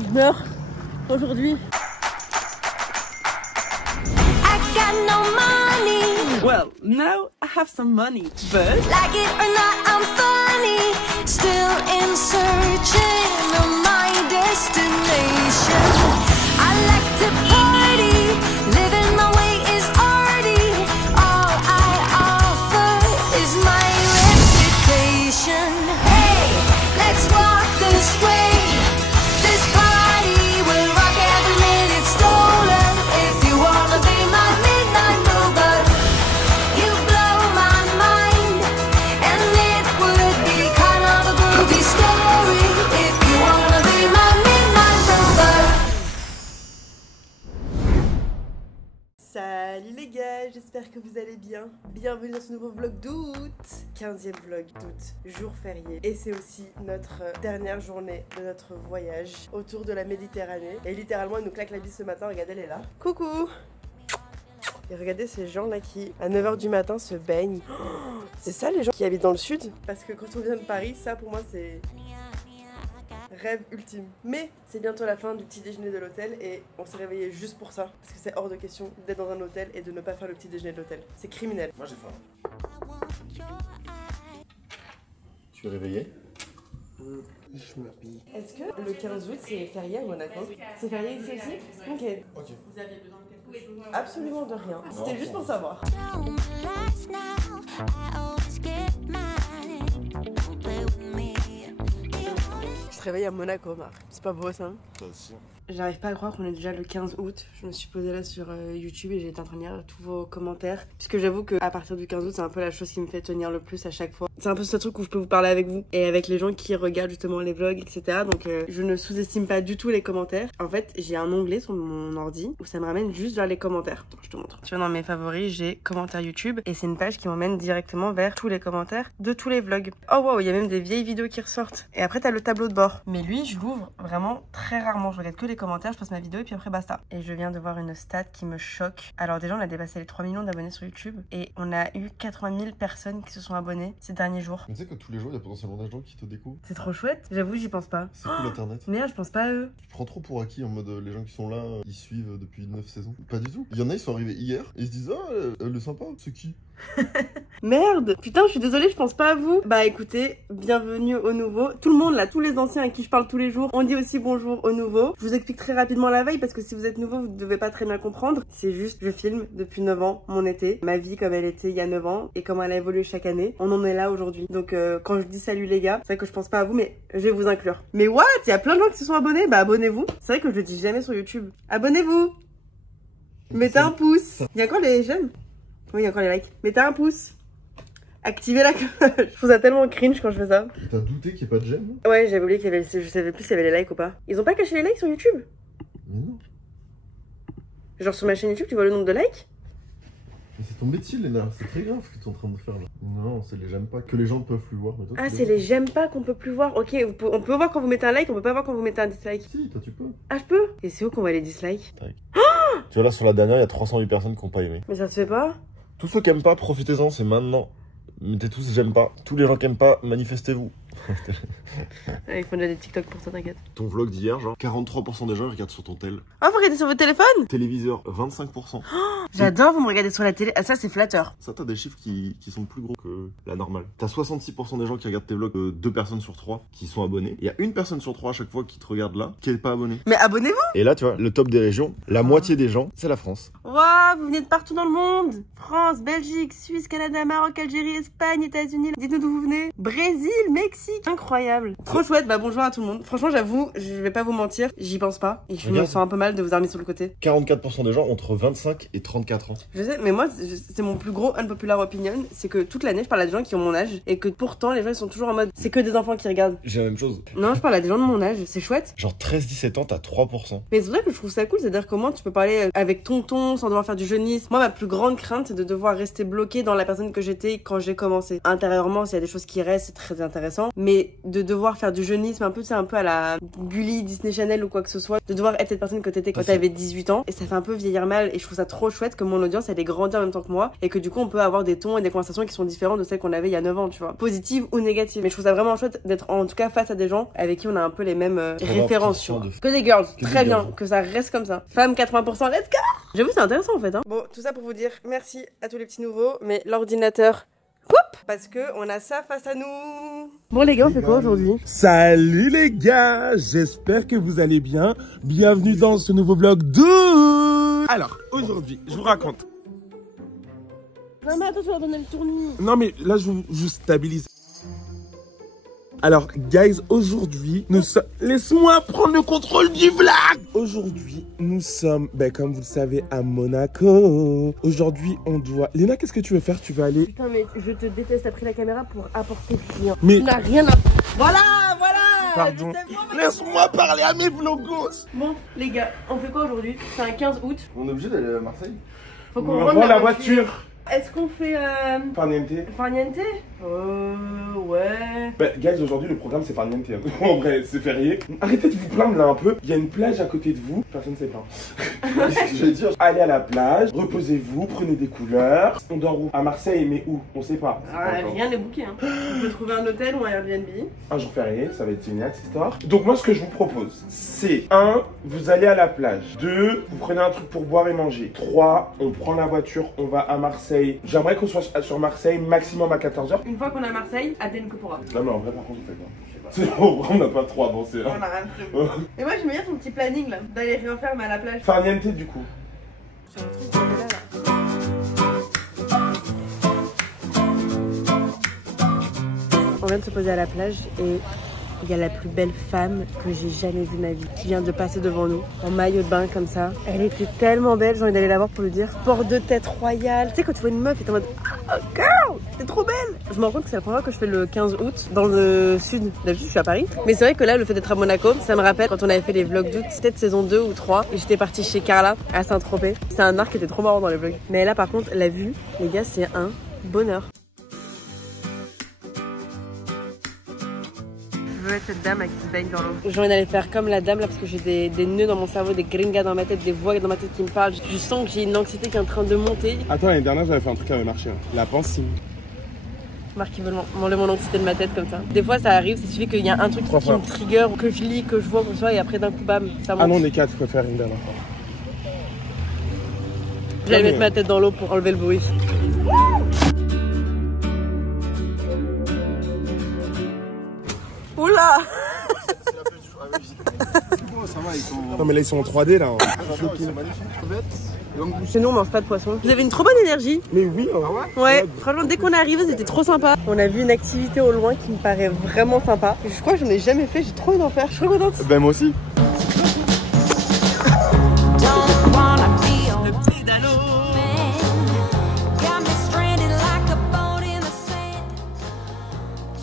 Je meurs aujourd'hui. Well, now I have some money, but like it or not, I'm funny. Still in searching of my destination. I like to party, living my way is arty. All I offer is my reputation. Hey, let's walk this way. This party will rock every minute stolen. If you wanna be my midnight mover, you blow my mind, and it would be kind of a groovy story. If you wanna be my midnight mover. Salut les gars, j'espère que vous allez bien. Bienvenue dans ce nouveau vlog d'août, 15e vlog d'août, jour férié. Et c'est aussi notre dernière journée de notre voyage autour de la Méditerranée. Et littéralement, elle nous claque la bise ce matin, regardez, elle est là. Coucou! Et regardez ces gens là qui, à 9h du matin, se baignent. Oh, c'est ça les gens qui habitent dans le sud? Parce que quand on vient de Paris, ça pour moi c'est rêve ultime. Mais c'est bientôt la fin du petit déjeuner de l'hôtel et on s'est réveillé juste pour ça. Parce que c'est hors de question d'être dans un hôtel et de ne pas faire le petit déjeuner de l'hôtel. C'est criminel. Moi j'ai faim. Tu es réveillé? Je m'habille. Est-ce que le 15 août c'est férié à Monaco? C'est férié ici aussi? Ok. Ok. Vous aviez besoin de quelque chose? Absolument de rien. C'était juste pour savoir. Je réveille à Monaco, Marc. C'est pas beau ça? Ça aussi. J'arrive pas à croire qu'on est déjà le 15 août. Je me suis posée là sur YouTube et j'ai été en train de lire tous vos commentaires. Puisque j'avoue qu'à partir du 15 août, c'est un peu la chose qui me fait tenir le plus à chaque fois. C'est un peu ce truc où je peux vous parler avec vous et avec les gens qui regardent justement les vlogs, etc. Donc je ne sous-estime pas du tout les commentaires. En fait, j'ai un onglet sur mon ordi où ça me ramène juste vers les commentaires. Attends, je te montre. Tu vois, dans mes favoris, j'ai commentaires YouTube et c'est une page qui m'emmène directement vers tous les commentaires de tous les vlogs. Oh wow, il y a même des vieilles vidéos qui ressortent. Et après, t'as le tableau de bord. Mais lui, je l'ouvre vraiment très rarement. Je regarde que les commentaires, je passe ma vidéo et puis après basta. Et je viens de voir une stat qui me choque. Alors déjà, on a dépassé les 3 millions d'abonnés sur YouTube et on a eu 80 000 personnes qui se sont abonnées ces derniers jours. Tu sais que tous les jours, il y a potentiellement des gens qui te découvrent. C'est trop chouette. J'avoue, j'y pense pas. C'est cool internet. Merde, je pense pas à eux. Tu prends trop pour acquis en mode les gens qui sont là, ils suivent depuis 9 saisons. Pas du tout. Il y en a, ils sont arrivés hier et ils se disent ah, elle est sympa, c'est qui? Merde. Putain, je suis désolée, je pense pas à vous. Bah écoutez, bienvenue aux nouveaux. Tout le monde là, tous les anciens à qui je parle tous les jours, on dit aussi bonjour aux nouveaux. Je vous explique très rapidement la veille parce que si vous êtes nouveau, vous ne devez pas très bien comprendre. C'est juste, je filme depuis 9 ans mon été, ma vie comme elle était il y a 9 ans et comment elle a évolué chaque année. On en est là aujourd'hui. Donc quand je dis salut les gars, c'est vrai que je pense pas à vous, mais je vais vous inclure. Mais what? Il y a plein de gens qui se sont abonnés. Bah abonnez-vous. C'est vrai que je le dis jamais sur YouTube. Abonnez-vous. Mettez un pouce. Il y a encore les j'aime? Oui, il y a encore les likes. Mettez un pouce. Activez la cloche. Je trouve ça tellement cringe quand je fais ça. T'as douté qu'il n'y ait pas de j'aime? Ouais, j'avais oublié qu'il y avait. Je savais plus s'il y avait les likes ou pas. Ils ont pas caché les likes sur YouTube? Mais non. Genre sur ma chaîne YouTube, tu vois le nombre de likes? Mais c'est ton métier, Léna. C'est très grave ce que tu es en train de faire là. Non, c'est les j'aime pas que les gens peuvent plus voir. Mais toi, Ah, c'est les j'aime pas qu'on peut plus voir. Ok, on peut voir quand vous mettez un like, on peut pas voir quand vous mettez un dislike. Si, toi tu peux. Ah, je peux? Et c'est où qu'on voit les dislikes? Tu vois là, sur la dernière, il y a 308 personnes qui n'ont pas aimé. Mais ça se fait pas? Tous ceux qui aiment pas, profitez-en, c'est maintenant. Mettez tous j'aime pas. Tous les gens qui aiment pas, manifestez-vous. Ils font déjà des TikTok pour ça, t'inquiète. Ton vlog d'hier, genre 43% des gens ils regardent sur ton tel. Ah, vous regardez sur votre téléphone? Téléviseur, 25%. J'adore, vous me regardez sur la télé. Ah, ça, c'est flatteur. Ça, t'as des chiffres qui sont plus gros que la normale. T'as 66% des gens qui regardent tes vlogs, 2 personnes sur 3 qui sont abonnés. Il y a une personne sur 3 à chaque fois qui te regarde là, qui est pas abonnée. Mais abonnez-vous! Et là, tu vois, le top des régions, la moitié des gens, c'est la France. Waouh, vous venez de partout dans le monde! France, Belgique, Suisse, Canada, Maroc, Algérie, Espagne, États-Unis. Dites-nous d'où vous venez. Brésil, Mexique. Incroyable. Trop chouette. Bah bonjour à tout le monde. Franchement, j'avoue, je vais pas vous mentir, j'y pense pas. Et je me Regarde. sens un peu mal de vous avoir mis sur le côté. 44% des gens entre 25 et 34 ans. Je sais, mais moi, c'est mon plus gros unpopular opinion. C'est que toute l'année, je parle à des gens qui ont mon âge. Et que pourtant, les gens, ils sont toujours en mode, c'est que des enfants qui regardent. J'ai la même chose. Non, je parle à des gens de mon âge. C'est chouette. Genre 13-17 ans, t'as 3%. Mais c'est vrai que je trouve ça cool. C'est-à-dire comment tu peux parler avec tonton sans devoir faire du jeunisme. Moi, ma plus grande crainte, c'est de devoir rester bloqué dans la personne que j'étais quand j'ai commencé. Intérieurement, s'il y a des choses qui restent, c'est très intéressant. mais de devoir faire du jeunisme un peu, c'est un peu à la Gulli, Disney Channel ou quoi que ce soit, de devoir être cette personne que t'étais quand t'avais 18 ans, et ça fait un peu vieillir mal, et je trouve ça trop chouette que mon audience elle ait grandi en même temps que moi, et que du coup on peut avoir des tons et des conversations qui sont différents de celles qu'on avait il y a 9 ans, tu vois, positives ou négatives. Mais je trouve ça vraiment chouette d'être en tout cas face à des gens avec qui on a un peu les mêmes références, tu vois. Que des girls, très bien, que ça reste comme ça. Femmes 80%, let's go. J'avoue c'est intéressant en fait, hein. Bon, tout ça pour vous dire merci à tous les petits nouveaux, mais l'ordinateur, poup, parce que on a ça face à nous. Bon les gars, on fait quoi aujourd'hui? Salut les gars, j'espère que vous allez bien. Bienvenue dans ce nouveau vlog de... Alors, aujourd'hui, je vous raconte. Non mais attends, tu vas donner le tournis. Non mais là, je stabilise. Alors, guys, aujourd'hui, nous sommes... Laisse-moi prendre le contrôle du vlog. Aujourd'hui, nous sommes, comme vous le savez, à Monaco. Aujourd'hui, on doit... Léna, qu'est-ce que tu veux faire? Tu veux aller... Putain mais je te déteste, t'as pris la caméra pour apporter rien. Mais... Tu n'as rien à... Voilà. Pardon. Laisse-moi parler à mes vlogos. Bon, les gars, on fait quoi aujourd'hui? C'est un 15 août. On est obligé d'aller à Marseille. Faut On qu'on va rende la voiture. Est-ce qu'on fait Farniente. farniente? Ouais. Guys, aujourd'hui le programme c'est farniente. En vrai, c'est férié. Arrêtez de vous plaindre là un peu. Il y a une plage à côté de vous. Personne ne s'est plaint. Je vais dire, allez à la plage, reposez-vous, prenez des couleurs. On dort où? À Marseille, mais où? On sait pas. Rien n'est booké, hein. On peut trouver un hôtel ou un Airbnb. Un jour férié, ça va être génial cette histoire. Donc moi ce que je vous propose, c'est 1, vous allez à la plage. 2, vous prenez un truc pour boire et manger. 3, on prend la voiture, on va à Marseille. J'aimerais qu'on soit sur Marseille maximum à 14h. Une fois qu'on est à Marseille, Aden Copora. Non mais en vrai par contre on fait quoi? C'est bon, on n'a pas trop avancé. On a rien prévu. Et moi j'aime bien ton petit planning là, d'aller rien faire mais à la plage. Farniente du coup. C'est un truc qu'on fait là. On vient de se poser à la plage et il y a la plus belle femme que j'ai jamais vue de ma vie qui vient de passer devant nous en maillot de bain comme ça. Elle était tellement belle, j'ai envie d'aller la voir pour lui dire port de tête royale. Tu sais quand tu vois une meuf et t'es en mode oh girl, t'es trop belle. Je me rends compte que c'est la première fois que je fais le 15 août dans le sud. D'habitude je suis à Paris. Mais c'est vrai que là le fait d'être à Monaco, ça me rappelle quand on avait fait les vlogs d'août, c'était saison 2 ou 3 et j'étais partie chez Carla à Saint-Tropez. C'est un arc qui était trop marrant dans les vlogs. Mais là par contre la vue, les gars, c'est un bonheur. Être cette dame qui se baigne dans l'eau. J'ai envie d'aller faire comme la dame là parce que j'ai des nœuds dans mon cerveau, des gringas dans ma tête, des voix dans ma tête qui me parlent. Je sens que j'ai une anxiété qui est en train de monter. Attends, l'année dernière j'avais fait un truc qui avait marché. La pensée. Marc il veut m'enlever mon anxiété de ma tête comme ça. Des fois ça arrive, c'est suffit qu'il y a un truc qui me trigger, que je lis, que je vois comme ça et après d'un coup bam, ça monte. Ah non, on est 4, je préfère une dernière fois. J'allais mettre ma tête dans l'eau pour enlever le bruit. Oula! Non mais là ils sont en 3D là. Chez nous on mange pas de poisson. Vous avez une trop bonne énergie. Mais oui, ouais, franchement dès qu'on est arrivé c'était trop sympa. On a vu une activité au loin qui me paraît vraiment sympa. Je crois que j'en ai jamais fait, j'ai trop envie d'en faire, je suis trop contente. Ben moi aussi. Le pédalo.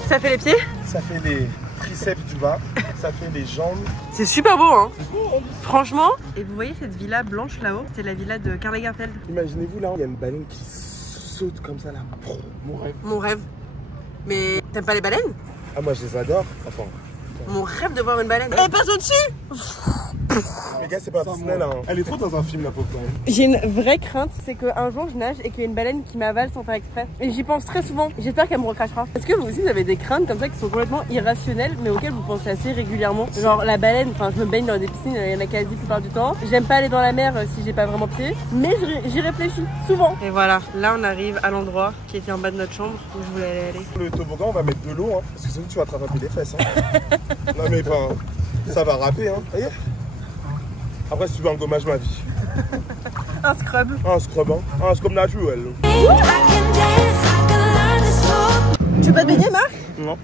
Ça fait les pieds? Ça fait les triceps du bas, ça fait les jambes. C'est super beau hein. Franchement. Et vous voyez cette villa blanche là-haut? C'est la villa de Karl Lagerfeld. Imaginez-vous là, il y a une baleine qui saute comme ça là. Mon rêve. Mon rêve. Mais t'aimes pas les baleines? Ah moi je les adore. Enfin. Mon rêve de voir une baleine. Elle passe au-dessus. Les gars, c'est pas Disney là. Elle est trop dans un film la pauvre. J'ai une vraie crainte, c'est qu'un jour je nage et qu'il y a une baleine qui m'avale sans faire exprès. Et j'y pense très souvent. J'espère qu'elle me recrachera. Est-ce que vous aussi vous avez des craintes comme ça qui sont complètement irrationnelles mais auxquelles vous pensez assez régulièrement? Genre la baleine, enfin je me baigne dans des piscines, il y en a quasi la plupart du temps. J'aime pas aller dans la mer si j'ai pas vraiment pied, mais j'y réfléchis souvent. Et voilà, là on arrive à l'endroit qui était en bas de notre chambre où je voulais aller. Le toboggan, on va mettre de l'eau, hein, parce que sinon tu vas te rattraper les fesses. Hein. Non mais enfin, ça va râper, hein. Voyez. Après, si tu veux un gommage, ma vie. Un scrub. Un scrub, hein. Un scrub naturel. Tu veux pas te baigner, Marc? Non.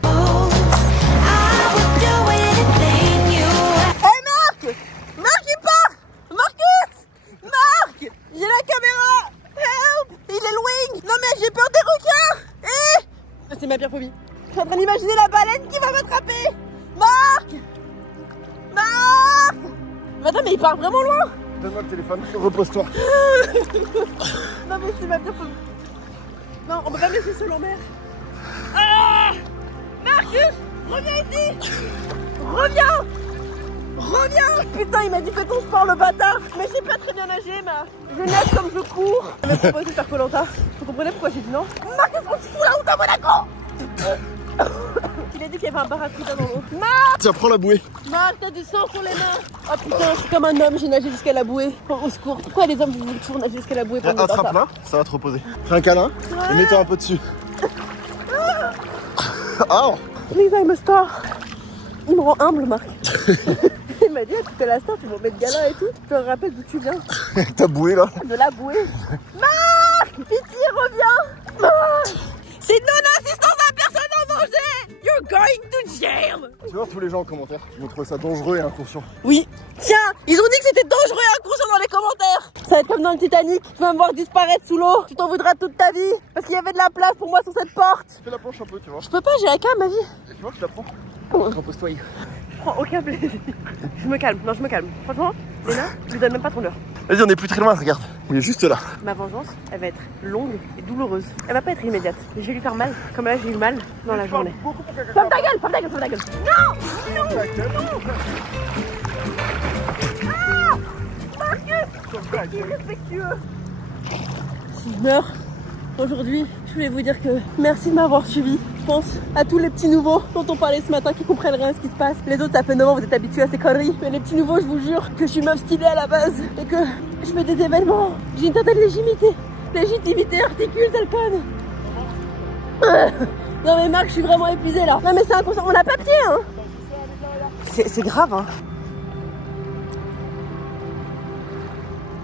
Hey Marc! Marc il part! Marcus! Marc! J'ai la caméra! Help! Il est loin! Non mais j'ai peur des requins! Eh! C'est ma pire phobie. Je suis en train d'imaginer la baleine qui va m'attraper! Marc! Marc! Mais attends, mais il part vraiment loin! Donne-moi le téléphone, repose-toi. Non mais c'est ma pire phobie. Non, on peut pas me laisser seul en mer. Ah! Marcus! Reviens ici. Reviens. Reviens. Putain, il m'a dit fais ton sport, le bâtard. Mais je sais pas très bien nager, Marc. Je nage comme je cours. Il m'a proposé de faire Koh-Lanta. Vous comprenez pourquoi j'ai dit non? Marc, qu'est-ce qu'on se fout là-haut dans Monaco? Il a dit qu'il y avait un barracuda dans l'eau. Marc! Tiens, prends la bouée. Marc, t'as du sang sur les mains. Oh putain, je suis comme un homme, j'ai nagé jusqu'à la bouée. Au secours. Pourquoi les hommes vous voulez toujours nager jusqu'à la bouée pour me battre? Attrape-la, ça va te reposer. Fais un câlin et mets-toi un peu dessus. Ah! Please, I'm a star. Il me rend humble, Marc. Il m'a dit, tu fais la star, tu vas mettre gala et tout. Je te rappelle d'où tu viens. T'as boué là? De la bouée. Marc! Pitié, reviens! Marc! C'est non-assistance à personne en danger! You're going to jail! Tu vois tous les gens en commentaire, ils vont trouver ça dangereux et inconscient. Oui. Tiens, ils ont dit que c'était dangereux et inconscient dans les commentaires. Ça va être comme dans le Titanic. Tu vas me voir disparaître sous l'eau. Tu t'en voudras toute ta vie. Parce qu'il y avait de la place pour moi sur cette porte. Fais la planche un peu, tu vois. Je peux pas, j'ai la cam, ma vie. Tu vois, je la prends. Repose-toi, Yves. Je prends aucun plaisir. Je me calme, non, je me calme. Franchement, Léna, je lui donne même pas ton heure. Vas-y, on est plus très loin, regarde. On est juste là. Ma vengeance, elle va être longue et douloureuse. Elle va pas être immédiate. Je vais lui faire mal, comme là j'ai eu mal dans la journée. Ferme ta gueule, ferme ta gueule, ferme ta gueule. Non, non, non. Ah, Marcus, c'est irrespectueux. Si je meurs aujourd'hui, je voulais vous dire que merci de m'avoir suivi. Je pense à tous les petits nouveaux dont on parlait ce matin qui comprennent rien à ce qui se passe. Les autres, ça fait 9 ans, vous êtes habitués à ces conneries. Mais les petits nouveaux, je vous jure que je suis meuf stylée à la base et que je fais des événements. J'ai une certaine légitimité articule, c'est le conne. Non mais Marc, je suis vraiment épuisée là. Non mais c'est inconscient, on n'a pas pied hein. C'est grave hein.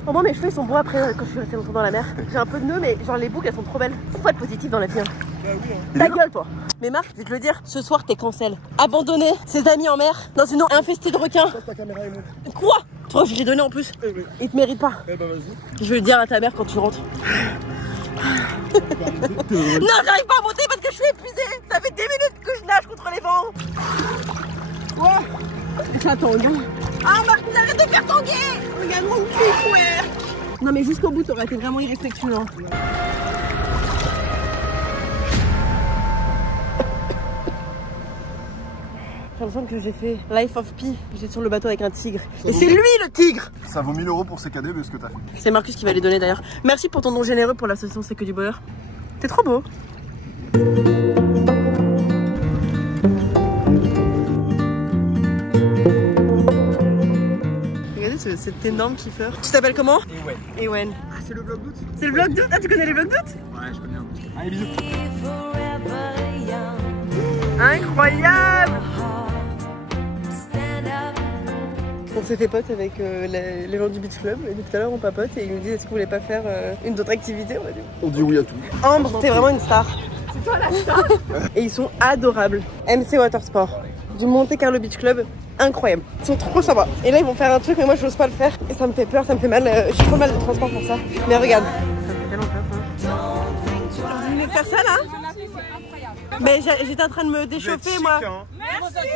Au moins mes cheveux ils sont beaux après quand je suis restée longtemps dans la mer. J'ai un peu de nœuds mais genre les boucles elles sont trop belles. Faut être positif dans la vie hein. Bah oui, hein. Ta gueule toi. Mais Marc, je vais te le dire, ce soir t'es cancel. Abandonner ses amis en mer dans une eau infestée de requins. Quoi? Toi je l'ai donné en plus. Il te mérite pas. Eh bah vas-y. Je vais le dire à ta mère quand tu rentres. Non, j'arrive pas à monter parce que je suis épuisée. Ça fait 10 minutes que je nage contre les vents. Ouais. Ça tangue. Ah Marc, arrête de faire tanguer. Regarde-moi où tu es, ouais. Non mais jusqu'au bout, t'aurais été vraiment irrespectueux. Hein. J'ai l'impression que j'ai fait Life of Pi. J'étais sur le bateau avec un tigre. Et c'est lui le tigre. Ça vaut 1000 € pour ces cadets de ce que t'as fait. C'est Marcus qui va les donner d'ailleurs. Merci pour ton don généreux pour l'association C'est que du bonheur. T'es trop beau. Regardez cet énorme kiffeur. Tu t'appelles comment? Ewen. Ah, c'est le vlog d'août. C'est le vlog d'août? Ah, tu connais les vlogs d'août? Ouais, je connais un petit peu. Allez, bisous. Incroyable! On s'est fait pote avec les gens du Beach Club et tout à l'heure on papote et ils nous disent est-ce que vous voulez pas faire une autre activité? On dit oui à tout. Ambre, t'es vraiment une star. C'est toi la star. Et ils sont adorables. MC Watersport du Monte Carlo Beach Club, incroyable. Ils sont trop sympas. Et là ils vont faire un truc mais moi je n'ose pas le faire et ça me fait peur, ça me fait mal. J'ai trop mal de transport pour ça. Mais regarde. Ça me fait tellement peur ça. Vous venez de faire ça là? Mais j'étais en train de me déchauffer moi. Merci.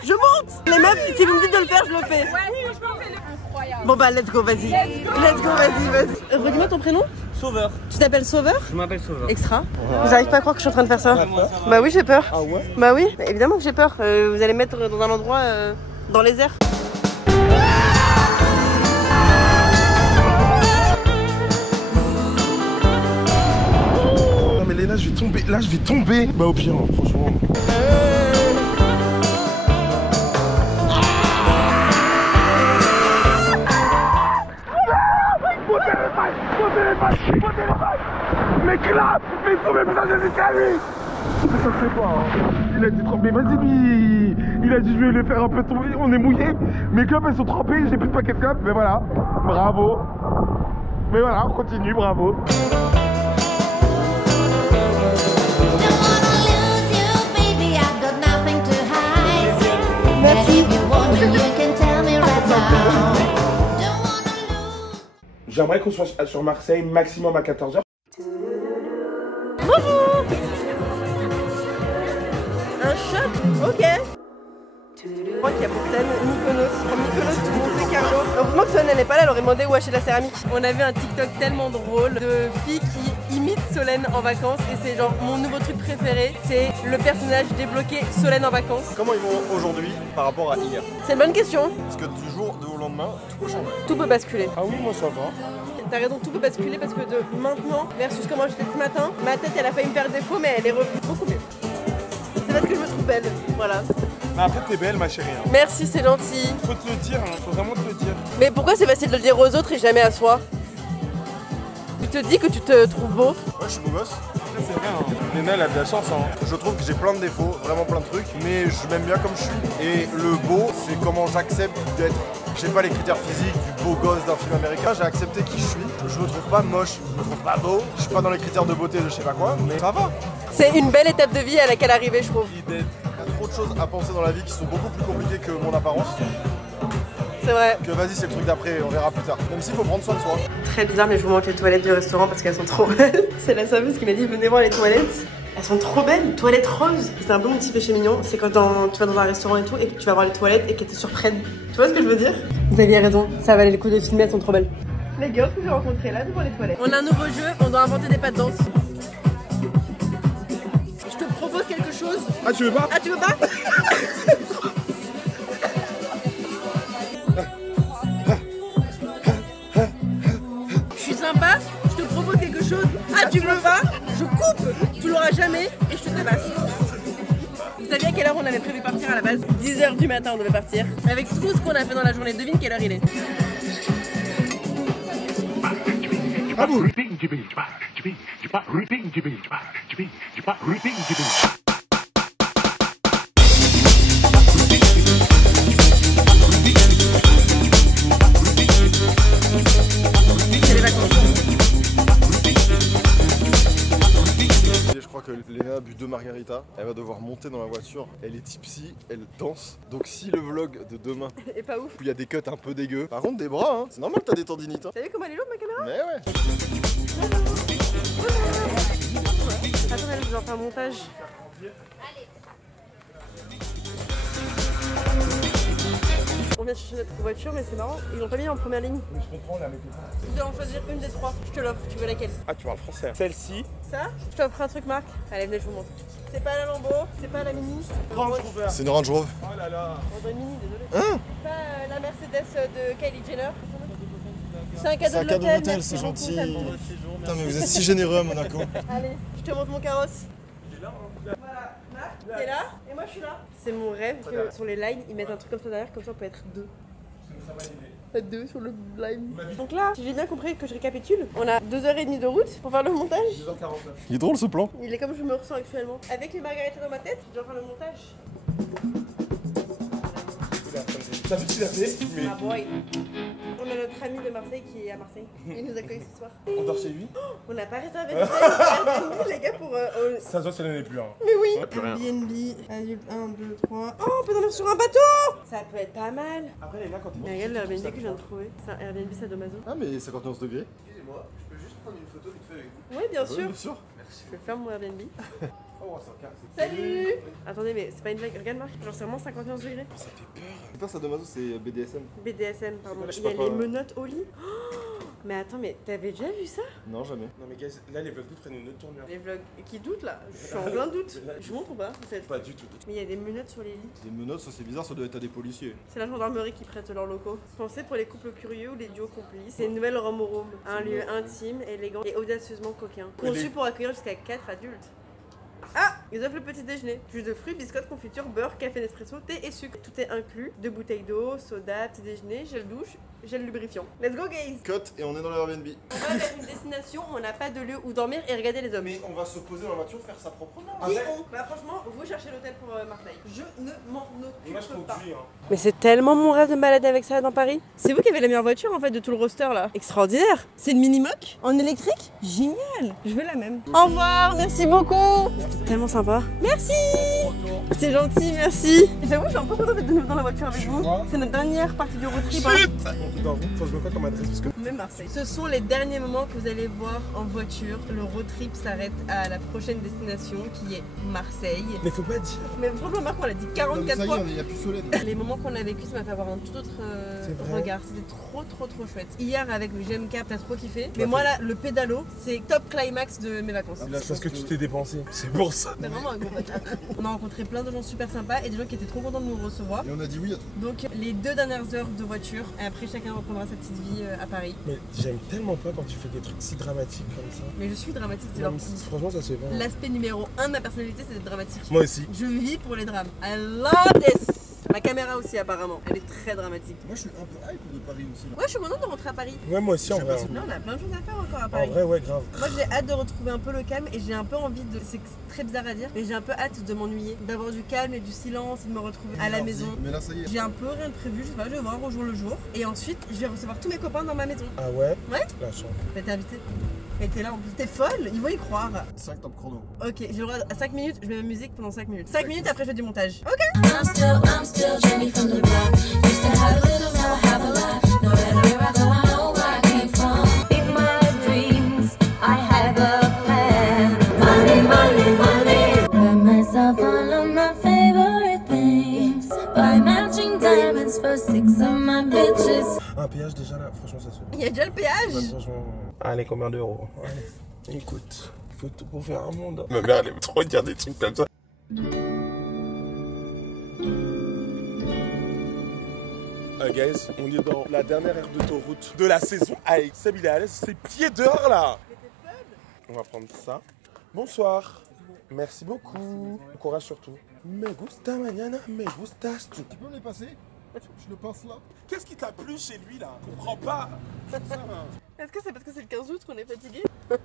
Je monte. Les meufs, si vous me dites de le faire, je le fais. Ouais, franchement, fais-le. Incroyable. Bon bah let's go, vas-y. Let's go, vas-y. Redis-moi ton prénom. Sauveur. Tu t'appelles Sauveur? Je m'appelle Sauveur. Extra. J'arrive pas à croire que je suis en train de faire ça. Bah oui, j'ai peur. Ah ouais? Bah oui, évidemment que j'ai peur. Vous allez me mettre dans un endroit dans les airs. Non mais Léna, je vais tomber. Là, je vais tomber. Bah au pire, hein, franchement. Mais clap! Mais il faut même pas de escalier! Ça se fait pas, hein. Il a dit trempé, vas-y, lui! Il a dit je vais le faire un peu tomber, on est mouillé. Mes clubs elles sont trempées, j'ai plus de paquet de clubs, mais voilà. Bravo! Mais voilà, on continue, bravo! J'aimerais qu'on soit sur Marseille maximum à 14h. Bonjour. Un shot? Ok. Je crois qu'il y a pour thème Mykonos. En Mykonos, tout Monte Carlo. Heureusement que Solène n'est pas là, elle aurait demandé où acheter la céramique. On a vu un TikTok tellement drôle de filles qui imitent Solène en vacances et c'est genre mon nouveau truc préféré, c'est le personnage débloqué Solène en vacances. Comment ils vont aujourd'hui par rapport à hier? C'est une bonne question. Parce que du jour au lendemain, tout peut changer. Tout peut basculer. Ah oui, moi ça va. T'as raison, tout peut basculer parce que de maintenant versus comment j'étais ce matin, ma tête elle a failli me faire défaut mais elle est revenue beaucoup mieux. C'est parce que je me trouve belle, voilà. Mais après t'es belle ma chérie. Hein. Merci, c'est gentil. Faut te le dire, hein. Faut vraiment te le dire. Mais pourquoi c'est facile de le dire aux autres et jamais à soi? Tu te dis que tu te trouves beau? Ouais, je suis beau gosse. Après c'est vrai, hein. Léna elle a de la chance. Hein. Je trouve que j'ai plein de défauts, vraiment plein de trucs, mais je m'aime bien comme je suis. Et le beau, c'est comment j'accepte d'être. J'ai pas les critères physiques du beau gosse d'un film américain, j'ai accepté qui je suis. Je me trouve pas moche, je me trouve pas beau, je suis pas dans les critères de beauté de je sais pas quoi, mais ça va. C'est une belle étape de vie à laquelle arriver, je trouve. Il y a trop de choses à penser dans la vie qui sont beaucoup plus compliquées que mon apparence. C'est vrai. Que vas-y, c'est le truc d'après, on verra plus tard. Même s'il faut prendre soin de soi. Très bizarre, mais je vous montre les toilettes du restaurant parce qu'elles sont trop belles. C'est la serveuse qui m'a dit venez voir les toilettes. Elles sont trop belles, toilettes roses. C'est un peu mon petit péché mignon, c'est quand tu vas dans un restaurant et tout et que tu vas voir les toilettes et qu'elles te surprennent. Tu vois ce que je veux dire? Vous aviez raison, ça valait le coup de filmer, elles sont trop belles. Les girls que j'ai rencontrées là devant les toilettes. On a un nouveau jeu, on doit inventer des pas de danse. Je te propose quelque chose. Ah tu veux pas? Ah tu veux pas? Je suis sympa, je te propose quelque chose. Ah tu veux pas? Je coupe, tu l'auras jamais et je te tabasse. Vous saviez à quelle heure on avait prévu partir à la base? 10h du matin on devait partir. Avec tout ce qu'on a fait dans la journée, devine quelle heure il est. Ah bon? C'est les vacances. Je crois que Léna a bu 2 margaritas, elle va devoir monter dans la voiture, elle est tipsy, elle danse. Donc si le vlog de demain, Et pas ouf. où il y a des cuts un peu dégueux, par contre des bras, hein, c'est normal que t'as des tendinites. Hein. T'as vu comment elle est lourde ma caméra? Mais ouais. Attends, elle je vais en faire un montage. On vient chercher notre voiture, mais c'est marrant, ils l'ont pas mis en première ligne. Mais je comprends là, mais Tu dois en choisir une des 3. Je te l'offre, tu veux laquelle? Ah tu parles français. Celle-ci. Ça? Je t'offre un truc, Marc. Allez, venez, je vous montre. C'est pas la Lambo, c'est pas la Mini. C'est une Range Rover. Oh là là. On dirait Mini, désolé. Hein? Pas la Mercedes de Kylie Jenner. C'est un cadeau C'est un de cadeau l'hôtel, d'hôtel, merci c'est beaucoup, gentil. ça me fait- Putain mais vous êtes si généreux à Monaco. Allez, je te montre mon carrosse. Voilà, Marc, t'es là et moi je suis là. C'est mon rêve que sur les lines ils mettent un truc comme ça derrière, comme ça on peut être deux. Deux sur le line. Donc là, si j'ai bien compris que je récapitule, on a 2h30 de route pour faire le montage. 2h49. Il est drôle ce plan. Il est comme je me ressens actuellement. Avec les margaritas dans ma tête, je dois faire le montage. T'as vu ce qu'il a fait? Mais Ah boy. On a notre ami de Marseille qui est à Marseille. Il nous accueille ce soir. on dort chez lui? On n'a pas réservé de Airbnb, les gars, pour... Ça se voit, ça n'en est plus. Hein. Mais oui. plus rien. Airbnb, adulte 1, 2, 3. Oh, on peut dormir sur un bateau. Ça peut être pas mal. Après les gars quand Mais regarde l'Airbnb que je viens de trouver. C'est un Airbnb sadomaso. Ah mais 51 degrés. Excusez-moi, je peux juste prendre une photo vite fait avec vous? Oui, bien Oui, sûr. bien sûr. Je vais faire mon Airbnb. Oh c'est un carré. Salut. Attendez, mais c'est pas une blague. Regarde, Marc, genre c'est vraiment 51 degrés. C'est pas Sadomaso, c'est BDSM. BDSM, pardon. Je sais Il y a pas les quoi. menottes au lit. Oh, mais attends, mais t'avais déjà vu ça? Non jamais. Non mais guys, là les vlogs prennent une autre tournure. Les vlogs qui doutent là. Je suis en plein doute. Je vous montre ou pas peut-être? Pas du tout. Mais il y a des menottes sur les lits. Des menottes, ça c'est bizarre, ça doit être à des policiers. C'est la gendarmerie qui prête leurs locaux. Pensez pour les couples curieux ou les duos complices. C'est une nouvelle Rome au Rome. Un lieu intime, élégant et audacieusement coquin. Conçu pour accueillir jusqu'à 4 adultes. Ah! Ils offrent le petit déjeuner. Jus de fruits, biscottes, confiture, beurre, café Nespresso, thé et sucre. Tout est inclus. 2 bouteilles d'eau, soda, petit déjeuner, gel douche, gel lubrifiant. Let's go guys! Cut et on est dans l'Airbnb. On va vers une destination où on n'a pas de lieu où dormir et regarder les hommes. Mais on va se poser dans la voiture, faire ça proprement. Qui ont? Bah franchement, vous cherchez l'hôtel pour Marseille. Je ne m'en Et moi je occupe pas. conduis hein. Mais c'est tellement mon rêve de me balader avec ça dans Paris. C'est vous qui avez la meilleure voiture en fait de tout le roster là. Extraordinaire. C'est une mini moque en électrique. Génial. Je veux la même. Au revoir, merci beaucoup. C'était tellement sympa. sympa. Merci. C'est gentil, merci. J'avoue, je suis un peu contente d'être de nouveau dans la voiture avec vous. C'est notre dernière partie du road trip. Dans vous, faut que je me quoi comme adresse parce que... Même Marseille. Ce sont les derniers moments que vous allez voir en voiture. Le road trip s'arrête à la prochaine destination qui est Marseille. Mais faut pas dire. Mais franchement, Marc, on l'a dit 44 fois. Il n'y a plus Solène. Les moments qu'on a vécu, ça m'a fait avoir un tout autre regard. C'était trop chouette. Hier avec le GMK, t'as trop kiffé. Mais moi là, le pédalo, c'est top climax de mes vacances. C'est parce que tu t'es dépensé. C'est pour ça. C'est vraiment un gros bâtard. On a rencontré plein de gens super sympas et des gens qui étaient trop contents de nous recevoir. Et on a dit oui à tout. Donc les 2 dernières heures de voiture et après chacun reprendra sa petite vie à Paris. Mais j'aime tellement pas quand tu fais des trucs si dramatiques comme ça. Mais je suis dramatique, c'est Non, leur mais franchement, ça se fait pas. L'aspect numéro 1 de ma personnalité, c'est d'être dramatique. Moi aussi. Je vis pour les drames. I love this. Ma caméra aussi apparemment, elle est très dramatique. Moi je suis un peu hype de Paris aussi. Ouais, je suis contente de rentrer à Paris. Ouais, moi aussi en vrai. Là, on a plein de choses à faire encore à En Paris. vrai, ouais, grave. Moi j'ai hâte de retrouver un peu le calme et j'ai un peu envie de... C'est très bizarre à dire, mais j'ai un peu hâte de m'ennuyer. D'avoir du calme et du silence et de me retrouver à la maison. Mais là ça y est. J'ai un peu rien de prévu, je sais pas, je vais voir au jour le jour. Et ensuite, je vais recevoir tous mes copains dans ma maison. Ah ouais? Ouais. La chance. Bah t'es invité. Et t'es là en plus, t'es folle, ils vont y croire. 5 top chrono. Ok, j'ai le droit à 5 minutes, je mets ma musique pendant 5 minutes. 5 minutes après je fais du montage. Ok. I'm still Jenny from the block. Used to have a little, now I have a lot. No matter where I go, I know where I came from. In my dreams, I have a plan. Money. Buy myself all of my favorite things. Buy matching diamonds for 6 of my bitches. Un péage déjà là, franchement, ça se fait. Il y a déjà le péage. Ouais, franchement. Allez, combien d'euros? Ouais. Écoute, il faut tout pour faire un monde. Ma mère, elle aime trop dire des trucs comme ça. Guys, on est dans la dernière aire d'autoroute de la saison. Allez, Seb, il est à l'aise, ses pieds dehors là. On va prendre ça. Bonsoir. Merci beaucoup. Courage surtout. Me gusta mañana, me gustas tu. Tu peux me les passer? Je le passe là. Qu'est-ce qui t'a plu chez lui là? Je comprends pas. Est-ce que c'est parce que c'est le 15 août qu'on est fatigué? Le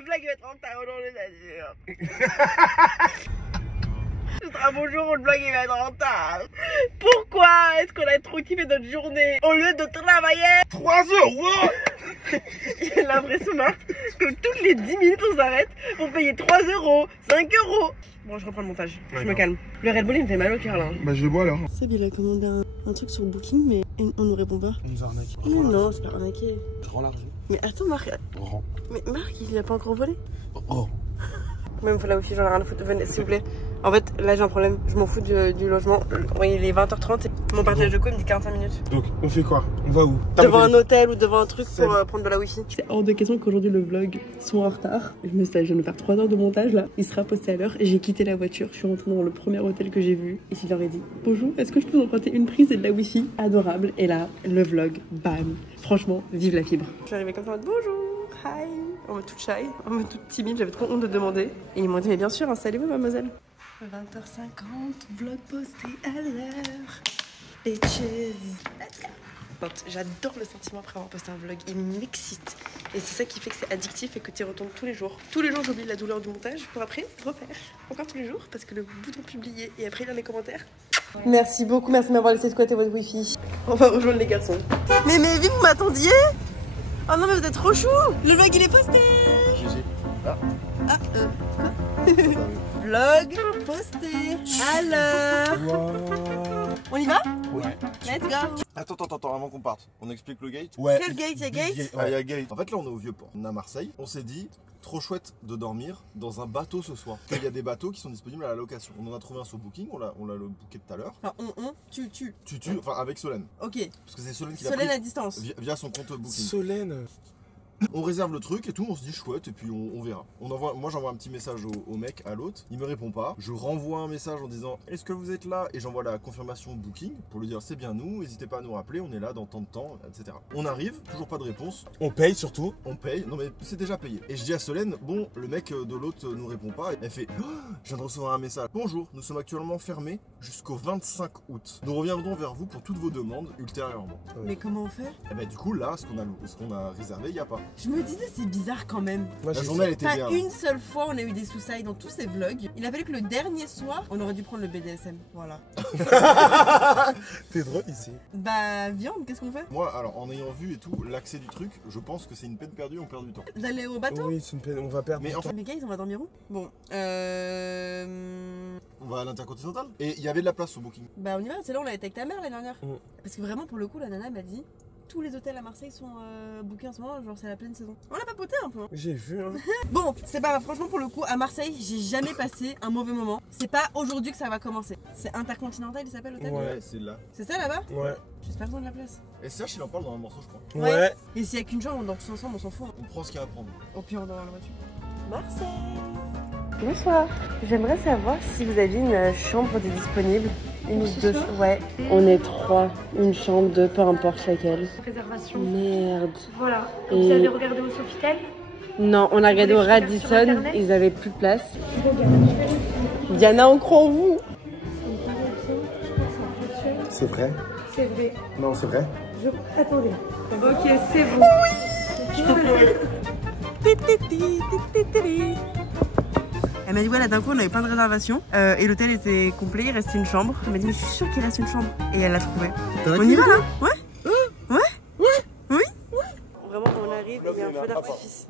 vlog va être en retard aujourd'hui, c'est sûr. Ce sera mon jour où le vlog il va être en retard. Pourquoi est-ce qu'on a trop kiffé notre journée au lieu de travailler 3 euros? Il a l'impression que toutes les 10 minutes on s'arrête pour payer 3 euros, 5 euros. Bon, je reprends le montage, je me calme. Le Red Bull il me fait mal au cœur là. Bah je le bois alors. Seb il a commandé un truc sur Booking mais on nous répond pas. On nous a arnaqué. Non, c'est pas arnaqué. Je rends l'argent. Mais attends Marc, Rends. mais Marc il a pas encore volé. Oh. Même faut là aussi, j'en ai rien à foutre. Venez, s'il vous plaît. En fait, là j'ai un problème. Je m'en fous du logement. Oui, il est 20h30 et mon partage de co il me dit 45 minutes. Donc, on fait quoi? On va où? Devant un hôtel ou devant un truc pour C'est- prendre de la wifi. C'est hors de question qu'aujourd'hui le vlog soit en retard. Je viens de faire 3 heures de montage là. Il sera posté à l'heure. J'ai quitté la voiture. Je suis rentrée dans le premier hôtel que j'ai vu. Et je leur ai dit bonjour, est-ce que je peux vous emprunter une prise et de la wifi? Adorable. Et là, le vlog, bam. Franchement, vive la fibre. Je suis arrivée comme ça en mode bonjour, hi. En mode toute shy, en mode toute timide. J'avais trop honte de demander. Et ils m'ont dit mais bien sûr, installez-vous mademoiselle. 20h50, vlog posté à l'heure. Bitches. J'adore le sentiment après avoir posté un vlog, il m'excite. Et c'est ça qui fait que c'est addictif et que tu y retournes tous les jours. Tous les jours j'oublie la douleur du montage pour après refaire. Encore tous les jours parce que le bouton publier et après lire les commentaires. Merci beaucoup, merci de m'avoir laissé squatter votre wifi. On va rejoindre les garçons. Mais vive, vous m'attendiez? Oh non mais vous êtes trop chou. Le vlog il est posté. Vlog posté à l'heure. On y va? Ouais. Let's go. Attends, avant qu'on parte, on explique le gate. Ouais. Quel gate? Y'a gate? Ah, il y a gate. En fait, là, on est au Vieux-Port. On est à Marseille. On s'est dit, trop chouette de dormir dans un bateau ce soir. Il y a des bateaux qui sont disponibles à la location. On en a trouvé un sur Booking, on l'a le booké tout à l'heure. Enfin, tu. Enfin, avec Solène. Ok. Parce que c'est Solène qui l'a Solène pris à distance. via son compte Booking. Solène. On réserve le truc et tout, on se dit chouette et puis on verra. Moi j'envoie un petit message au mec, à l'autre, il me répond pas. Je renvoie un message en disant est-ce que vous êtes là? Et j'envoie la confirmation Booking pour lui dire c'est bien nous, n'hésitez pas à nous rappeler, on est là dans tant de temps, etc. On arrive, toujours pas de réponse, On paye surtout. on paye, non mais c'est déjà payé. Et je dis à Solène, bon, le mec de l'autre nous répond pas. Elle fait, oh, je viens de recevoir un message. Bonjour, nous sommes actuellement fermés jusqu'au 25 août. Nous reviendrons vers vous pour toutes vos demandes ultérieurement. Mais comment on fait? Et ben du coup là, ce qu'on a réservé, il n'y a pas. Je me disais c'est bizarre quand même. Moi, La j'ai journée elle était Pas bien. une seule fois on a eu des suicides dans tous ces vlogs. Il a fallu que le dernier soir on aurait dû prendre le BDSM. Voilà. T'es drôle ici. Bah viande, qu'est-ce qu'on fait? Moi, alors en ayant vu et tout, l'accès du truc, je pense que c'est une peine perdue, on perd du temps. D'aller au bateau? Oui, c'est une peine, on va perdre. Mais du en temps. fait, Mais guys, on va dormir où? Bon, on va à l'Intercontinental. Et il y avait de la place au booking. bah on y va, c'est là on a été avec ta mère l'année dernière. Mm. Parce que vraiment pour le coup la nana m'a dit tous les hôtels à Marseille sont bookés en ce moment, genre c'est la pleine saison. On l'a papoté un peu. Hein. J'ai vu, hein. Bon, c'est pas grave, franchement pour le coup à Marseille j'ai jamais passé un mauvais moment. C'est pas aujourd'hui que ça va commencer. C'est Intercontinental il s'appelle l'hôtel? Ouais. C'est là. C'est ça là-bas? Ouais. J'espère qu'on a de la place. Et CH il en parle dans un morceau, je crois. Ouais. Et s'il y a qu'une chambre on dort tous ensemble on s'en fout. Hein. On prend ce qu'il y a à prendre. Au pire on dort dans la voiture. Marseille. Bonsoir. J'aimerais savoir si vous aviez une chambre de disponible. Une ou deux. Ouais. On est 3. Une chambre, 2, peu importe laquelle. Réservation. Merde. Voilà. Et- Vous avez regardé au Sofitel? Non, on a regardé au Vous voulez que je regarde sur Radisson. Internet Ils avaient plus de place. Diana, on croit en vous. C'est vrai? C'est vrai. Non, c'est vrai? Attendez. Ok, c'est bon. Elle m'a dit ouais là d'un coup on avait plein de réservations et l'hôtel était complet, il restait une chambre. Elle m'a dit mais je suis sûre qu'il reste une chambre. Et elle l'a trouvé. On y va là? Ouais? Oui? Vraiment, on arrive, il y a un feu d'artifice.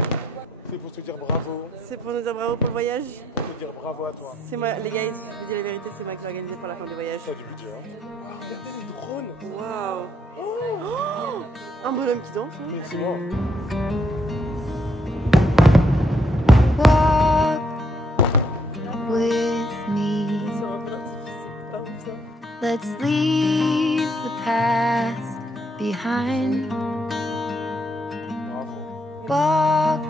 C'est pour te dire bravo. C'est pour nous dire bravo pour le voyage. Pour te dire bravo à toi. C'est moi, les gars, je vous dis la vérité, c'est moi qui l'ai organisé pour la fin du voyage. T'as du budget, hein. Regardez les drones. Waouh. Oh, un bonhomme qui danse. hein. Effectivement. Walk with me. Sur un feu d'artifice, c'est pas ouf ça. Let's leave the past behind. Walk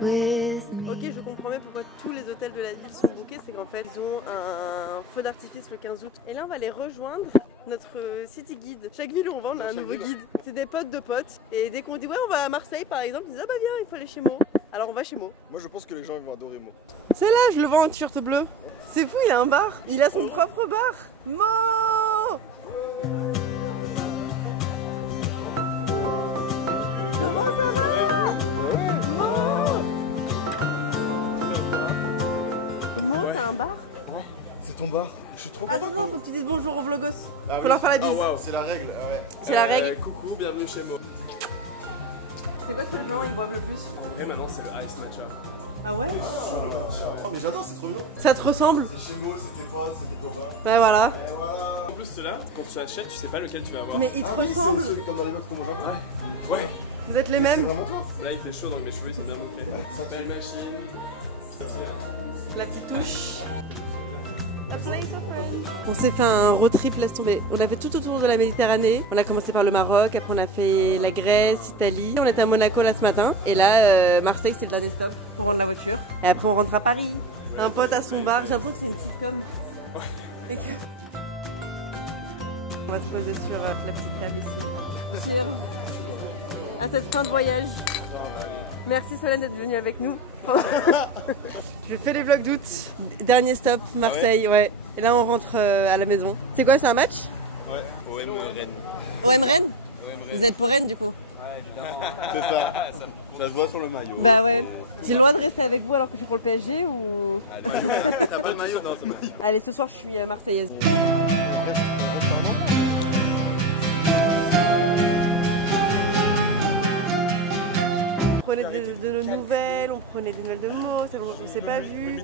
with me. Ok, je comprends bien pourquoi tous les hôtels de la ville sont bookés, c'est qu'en fait ils ont un feu d'artifice le 15 août. Et là on va aller rejoindre notre city guide. Chaque ville où on va on a un nouveau guide. C'est des potes de potes. Et dès qu'on dit ouais on va à Marseille par exemple, ils disent ah bah viens il faut aller chez Mo. Alors on va chez Mo. Moi je pense que les gens ils vont adorer moi. C'est là, je le vois en t-shirt bleu. C'est fou, il a un bar. Il a son propre bar. Mo. Mo, t'as un bar? C'est ton bar. Je suis trop Attends, faut que tu dises bonjour aux vlogos. Ah Faut leur faire la bise. C'est la règle. Ah ouais. C'est la règle. Coucou, bienvenue chez Mo. C'est quoi ce que les gens ils boivent le plus? Et maintenant c'est le Ice Matcha. Ah ouais? Oh, mais j'adore, c'est trop bien. Ça te ressemble? C'est chez moi, c'est tes potes, c'est tes copains. Ouais, voilà. Et voilà. En plus ceux-là, quand tu achètes, tu sais pas lequel tu vas avoir. Mais ils te Ah oui, ressemblent. c'est celui comme dans les meufs comme moi. Ouais. Vous êtes les C'est mêmes? vraiment toi. Là il fait chaud donc mes cheveux ils sont bien bouclés. Belle machine. La petite touche. On s'est fait un road trip, laisse tomber. On a fait tout autour de la Méditerranée. On a commencé par le Maroc, après on a fait la Grèce, Italie. On était à Monaco là ce matin. Et là, Marseille, c'est le dernier stop pour rendre la voiture. Et après, on rentre à Paris. Un pote à son bar. J'ai l'impression que c'est une sitcom. On va se poser sur la petite table ici. À cette fin de voyage. Merci Solène d'être venue avec nous. Je fais les vlogs d'août. Dernier stop, Marseille, ouais. Et là on rentre à la maison. C'est quoi, c'est un match? Ouais, OM Rennes. OM Rennes? Vous êtes pour Rennes du coup? Ouais, évidemment. C'est ça. Ça se voit sur le maillot. Bah ouais. J'ai le droit de rester avec vous alors que c'est pour le PSG ou... Allez, t'as pas le maillot? Non, c'est pas. Allez, ce soir je suis marseillaise. On prenait de nos nouvelles, on prenait des nouvelles de mots, ça on s'est pas vu.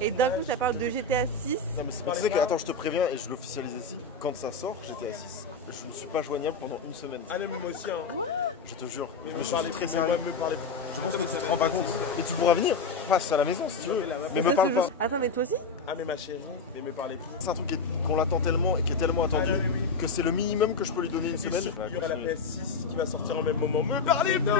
Et d'un coup ça parle de GTA 6. Non, mais tu sais que, attends, je te préviens et je l'officialise ici. Quand ça sort, GTA 6, je ne suis pas joignable pendant une semaine. Ah non, mais moi aussi, hein. Je te jure. Je me Me suis parlez très me sérieux. parlez. Tu te rends pas compte. Et tu pourras venir. Passe à la maison si tu veux. Mais me parle pas. Attends, mais toi aussi? Ah, mais ma chérie, mais me parlez plus. C'est un truc qu'on l'attend tellement et qui est tellement attendu Ah, oui. que c'est le minimum que je peux lui donner une Et semaine. surtout, il y aura la PS6 qui va sortir en même moment. Me parlez plus.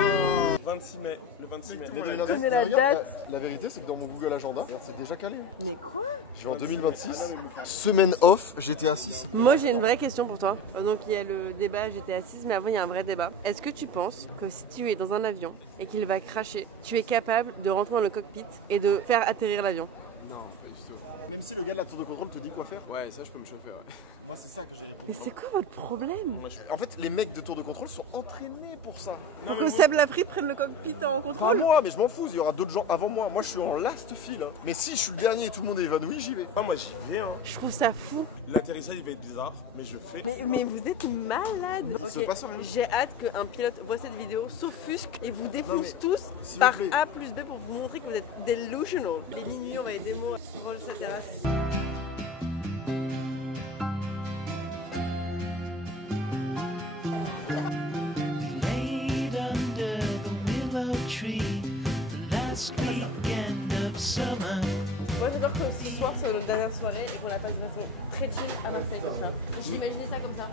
26 mai. Le 26 mai. connais la date. La vérité, c'est que dans mon Google Agenda, regarde, c'est déjà calé. Mais quoi? Je vais en 2026. Semaine off, GTA 6. Moi j'ai une vraie question pour toi. Donc il y a le débat GTA 6, mais avant il y a un vrai débat. Est-ce que tu penses que si tu es dans un avion et qu'il va cracher, tu es capable de rentrer dans le cockpit et de faire atterrir l'avion? Non, pas du tout. Même si le gars de la tour de contrôle te dit quoi faire. Ouais, ça je peux me chauffer, ouais. Moi, c'est ça que j'ai. Mais c'est quoi votre problème? En fait, les mecs de tour de contrôle sont entraînés pour ça. Pour que Seb Lafri prenne le cockpit en Pas contrôle? moi, mais je m'en fous, il y aura d'autres gens avant moi. Moi, je suis en last file. Hein. Mais si je suis le dernier et tout le monde est évanoui, j'y vais. Ah, moi j'y vais, hein. Je trouve ça fou. L'atterrissage il va être bizarre, mais je fais. Mais vous êtes malade. Se passe rien. J'ai hâte qu'un pilote voit cette vidéo, s'offusque et vous défonce mais, tous s'il par vous plaît. A plus B pour vous montrer que vous êtes delusional. Les minuit, on va être démo sur sa terrasse. Laid under the willow tree, the last weekend of summer. Moi j'adore que ce soir c'est notre dernière soirée et qu'on la passe de façon très chill à Marseille comme ça. J'imaginais ça comme ça.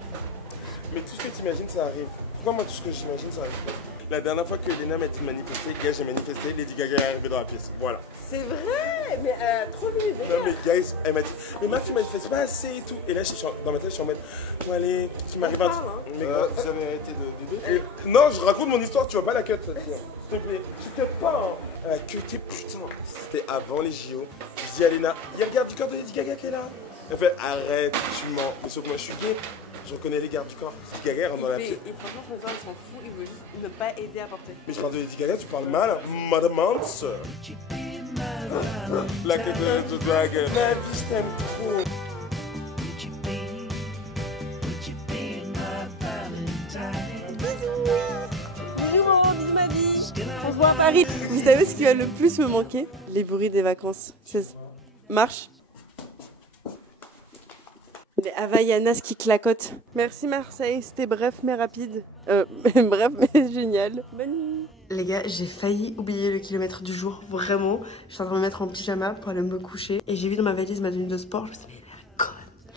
Mais tout ce que tu imagines, ça arrive. Pourquoi moi, tout ce que j'imagine, ça arrive pas? La dernière fois que Elena m'a dit de manifester, gars, j'ai manifesté, Lady Gaga est arrivée dans la pièce. Voilà. C'est vrai, mais trop lui Non, mais guys, elle m'a dit, mais Marc, tu manifestes pas assez et tout. Et là, dans ma tête, je suis en mode, bon, allez, tu m'arrives un truc. Mais Vous avez arrêté d'aider. Non, je raconte mon histoire, tu vas pas la cut, ça, s'il te plaît. Tu te pas, hein. Cuté, putain. C'était avant les JO. Je dis à Elena, il regarde du corps de Lady Gaga qui est là. Elle fait, arrête, tu mens. Mais sauf que moi, je suis gay. Je reconnais les gardes du corps. Lady Gaga rentre dans la pièce. Et franchement, François, il s'en fout, il veut juste ne pas aider à porter. Mais je parle de Lady Gaga, tu parles mal. Madame Mance. La queue de drague. Ma vie, je t'aime trop. Would you be my Valentine? Bisous maman, bisous ma vie. On se voit à Paris. Vous savez ce qui va le plus me manquer? Les bruits des vacances. Marche. Les Havaianas qui clacotent. Merci Marseille, c'était bref mais rapide. Bref mais génial. Bonne nuit. Les gars, j'ai failli oublier le kilomètre du jour, vraiment. Je suis en train de me mettre en pyjama pour aller me coucher. Et j'ai vu dans ma valise ma tenue de sport, je me suis dit, mais God,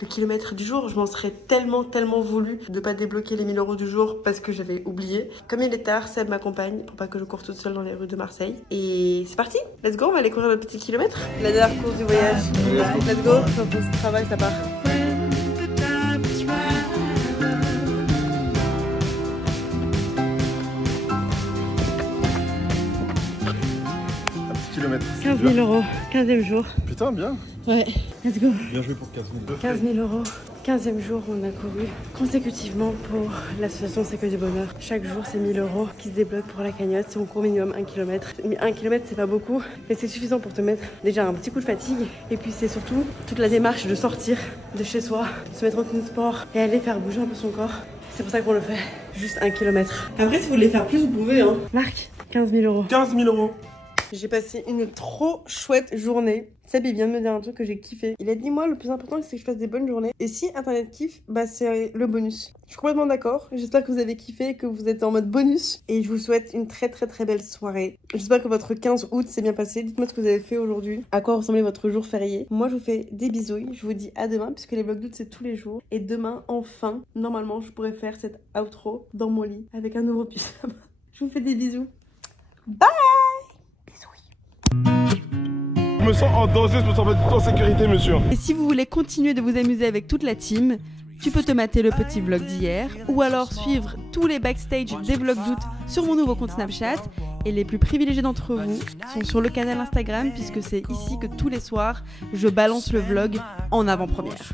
le kilomètre du jour, je m'en serais tellement voulu de pas débloquer les 1000 € du jour parce que j'avais oublié. Comme il est tard, Seb m'accompagne pour pas que je cours toute seule dans les rues de Marseille. Et c'est parti, let's go, on va aller courir notre petit kilomètre. La dernière course du voyage, let's go, on pose ce travail, ça part. Kilomètres. 15 000 €, 15e jour. Putain, bien. Ouais, let's go. Bien joué pour 15 000. 15 000 €. 15e jour, on a couru consécutivement pour l'association C'est que du bonheur. Chaque jour, c'est 1000 € qui se débloquent pour la cagnotte. Si on court minimum 1 km. Mais 1 km, c'est pas beaucoup. Mais c'est suffisant pour te mettre déjà un petit coup de fatigue. Et puis, c'est surtout toute la démarche de sortir de chez soi, se mettre en tenue de sport et aller faire bouger un peu son corps. C'est pour ça qu'on le fait. Juste 1 km. Après, si vous voulez faire plus, vous pouvez. Hein. Marc, 15 000 €. 15 000 €. J'ai passé une trop chouette journée. Seb, il vient de me dire un truc que j'ai kiffé. Il a dit, moi, le plus important, c'est que je fasse des bonnes journées. Et si Internet kiffe, bah c'est le bonus. Je suis complètement d'accord. J'espère que vous avez kiffé et que vous êtes en mode bonus. Et je vous souhaite une très belle soirée. J'espère que votre 15 août s'est bien passé. Dites-moi ce que vous avez fait aujourd'hui. À quoi ressemblait votre jour férié. Moi, je vous fais des bisous. Je vous dis à demain, puisque les vlogs d'août, c'est tous les jours. Et demain, enfin, normalement, je pourrais faire cette outro dans mon lit avec un nouveau pyjama. Je vous fais des bisous. Bye! Je me sens en danger, je me sens pas du tout en sécurité, monsieur. Et si vous voulez continuer de vous amuser avec toute la team, tu peux te mater le petit vlog d'hier ou alors suivre tous les backstage des vlogs d'août sur mon nouveau compte Snapchat. Et les plus privilégiés d'entre vous sont sur le canal Instagram puisque c'est ici que tous les soirs je balance le vlog en avant-première.